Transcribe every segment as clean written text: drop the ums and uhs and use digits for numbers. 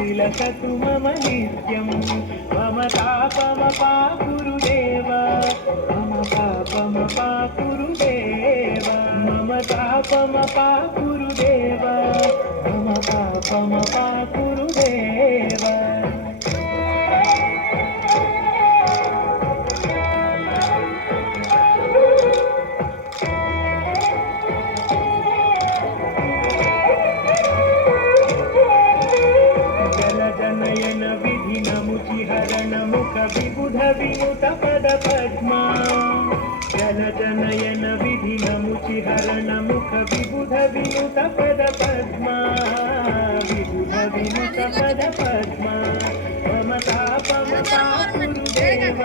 मनसिलसतु मम नित्यं मम तापमपा गुरुदेव मम पापमपा गुरुदेव मम तापमपा गुरुदेव मम पापमपा गुरुदेव जनयन विधिनमुचिहरण मुख विबुध विनुत पद पद्मा जनयन विधिनमुचिहरण मुख विबुध विनुत पद पद्मा विबुध विनुत पद पद्मा मम तापमपा गुरुदेव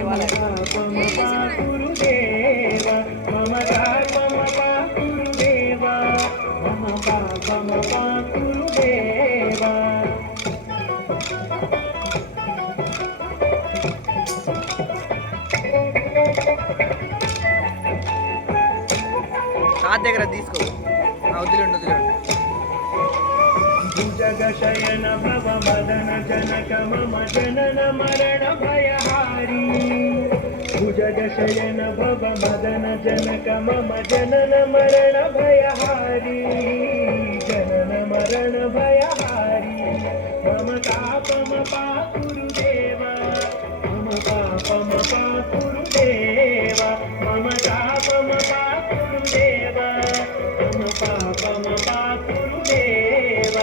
मम तापमपा गुरुदेव मम तापमपा गुरुदेव मम पापमपा गुरुदेव हाथ దగ్గర తీసుకో వదిలేండి भुजगशयन भव मदन जनक मम जनन मरण भयहारी भुजगशयन भव मदन जनक मम जनन मरण भयहारी जनन मरण भयहारी मम तापमपा गुरुदेव मम पापमपा गुरुदेव मम तापमपा गुरुदेव मम पापमपा गुरुदेव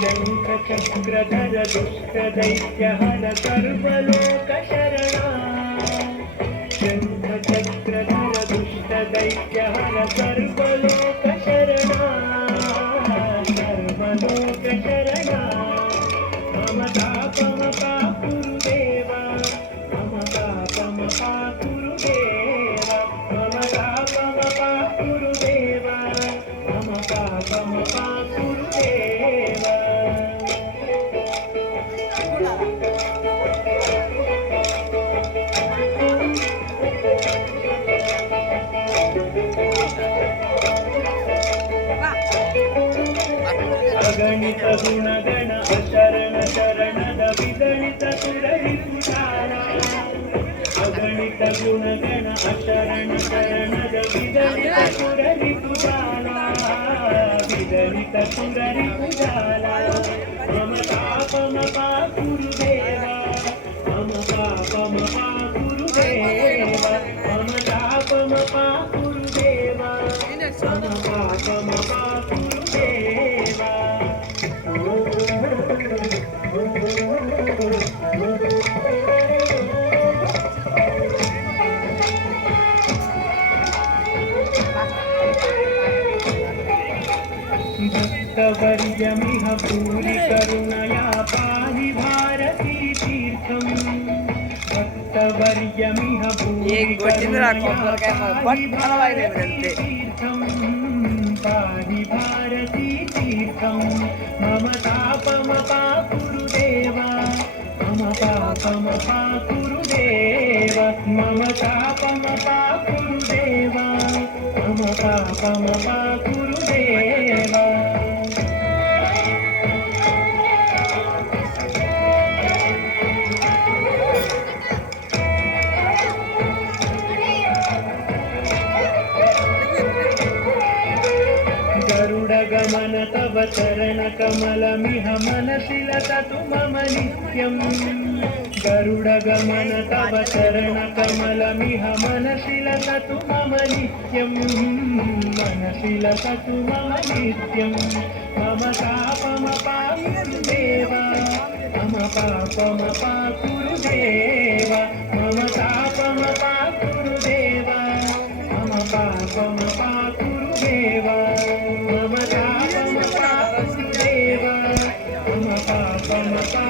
शङ्खचक्रधर दुष्टदैत्यहर सर्वलोकशरणा शङ्खचक्रधर दुष्टदैत्यहर सर्वलोकशरणा सर्वलोकशरणा मम तापमपा गुरुदेव मम तापमपा गुरुदेव मम तापमपा गुरुदेव मम पापमपा गुरुदेव अगणित गुणगण अशरण शरणद विगणित सुररिपुजाला अगणित गुणगण अशरण शरणद विगणित सुररिपुजाला विगणित सुररिपुजाला मम तापमपा गुरुदेव मम पापमपा गुरुदेव मम तापमपा गुरुदेव मम पापमपा गुरुदेव भक्तवर्यमिह भूरि करुणया पाहि भारती तीर्थं भक्तवर्यमिह भूरि करुणया पाहि भारती तीर्थं पाहि भारती तीर्थं मम तापमपा गुरुदेव मम पापमपा गुरुदेव मम तापमपा गुरुदेव मम पापमपा गुरुदेव गरुडगमन तव चरणकमलमिह मनसि लसतु मम नित्यं गरुडगमन तव चरणकमलमिह मनसि लसतु मम नित्यं मनसि लसतु मम नित्यं मम तापमपा गुरुदेव मम पापमपा गुरुदेव मम तापमपा गुरुदेव मम पापमपा गुरुदेव मम तापमपा गुरुदेव मम पापमपा